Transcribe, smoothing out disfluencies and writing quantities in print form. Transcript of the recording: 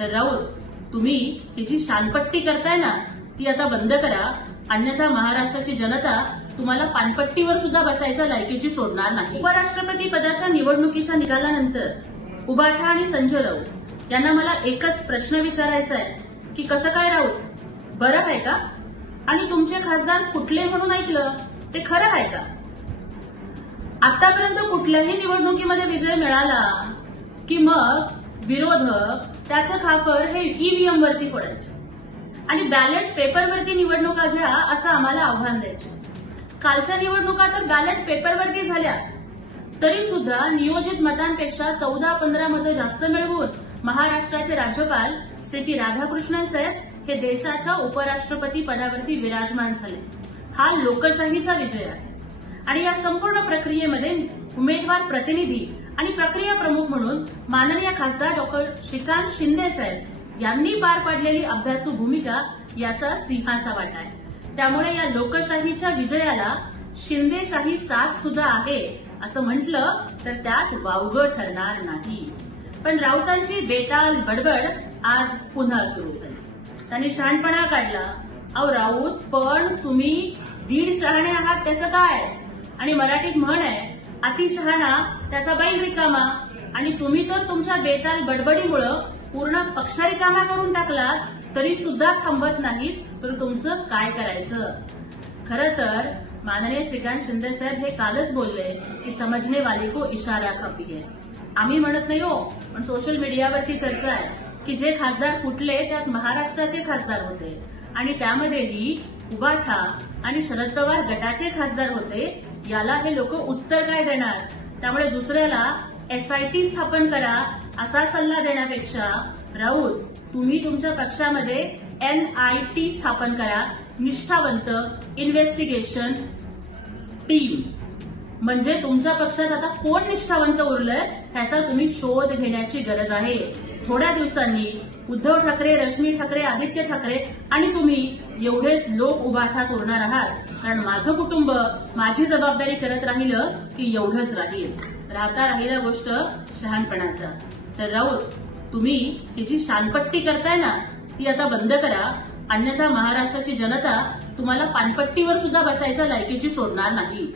तर राऊत, तुम्ही ही जी शानपट्टी करताय ना ती आता बंद करा, अन्यथा महाराष्ट्राची जनता तुम्हाला पानपट्टीवर सुद्धा बसायच्या लायकीची सोडणार नाही। उपराष्ट्रपती पदाच्या निवडणुकीच्या निकालानंतर उबाठा आणि संजय राऊत यांना मला एकच प्रश्न विचारायचा आहे की कसं काय राऊत, बरं आहे का? आणि तुमचे खासदार फुटले म्हणून ऐकलं, ते खरं आहे का? आतापर्यंत कुठल्याही निवडणुकीमध्ये विजय मिळाला की मग विरोधक त्याचं खापर हे ईव्हीएम वरती फोडायचे आणि बॅलेट पेपरवरती निवडणुका घ्या असं आम्हाला आव्हान द्यायचे। कालच्या निवडणुका तर बॅलेट पेपरवरती झाल्या तरी सुद्धा नियोजित मतांपेक्षा 14-15 मतं जास्त मिळवून महाराष्ट्राचे राज्यपाल सी.पी. राधाकृष्णन साहेब हे देशाच्या उपराष्ट्रपती पदावरती विराजमान झाले। हा लोकशाहीचा विजय आहे आणि या संपूर्ण प्रक्रियेमध्ये उमेदवार प्रतिनिधी आणि प्रक्रिया प्रमुख म्हणून माननीय खासदार डॉक्टर श्रीकांत शिंदे साहेब यांनी पार पाडलेली अभ्यासू भूमिका याचा सिंहाचा वाटा आहे। त्यामुळे या लोकशाहीच्या विजयाला शिंदेशाही साथ सुद्धा आहे असं म्हटलं तर त्यात वावगं ठरणार नाही। पण राऊतांची बेताल बडबड आज पुन्हा सुरू झाली। त्यांनी शहाणपणा काढला, अहो राऊत, पण तुम्ही दीड शहाणे आहात त्याचं काय? आणि मराठीत म्हण आहे, अतिशहाणा त्याचा बैल रिकामा। आणि तुम्ही तर तुमच्या बेताल बडबडीमुळं पूर्ण पक्ष रिकामा करून टाकला तरी सुद्धा थांबत नाहीत, तर तुमचं काय करायचं? खरं तर माननीय श्रीकांत शिंदे साहेब हे कालच बोलले की समझने वाले को इशारा काफी है। आम्ही म्हणत नाही हो, पण सोशल मीडियावरती चर्चा आहे की जे खासदार फुटले त्यात महाराष्ट्राचे खासदार होते आणि त्यामध्येही उबाठा आणि शरद पवार गटाचे खासदार होते। याला हे लोक उत्तर काय देणार? त्यामुळे दुसऱ्याला एसआयटी स्थापन करा असा सल्ला देण्यापेक्षा राऊत, तुम्ही तुमच्या पक्षामध्ये एनआयटी स्थापन करा, निष्ठावंत इन्व्हेस्टिगेशन टीम। म्हणजे तुमच्या पक्षात आता कोण निष्ठावंत उरलंय ह्याचा तुम्ही शोध घेण्याची गरज आहे। थोड्या दिवसांनी उद्धव ठाकरे, रश्मी ठाकरे, आदित्य ठाकरे आणि तुम्ही एवढेच लोक उभाठात उरणार आहात, कारण माझं कुटुंब माझी जबाबदारी करत राहिलं की एवढंच राहील। राहता राहिला गोष्ट शहाणपणाचा। तर राऊत, तुम्ही ही जी शानपट्टी करताय ना ती आता बंद करा, अन्यथा महाराष्ट्राची जनता तुम्हाला पानपट्टीवर सुद्धा बसायच्या लायकीची सोडणार नाही।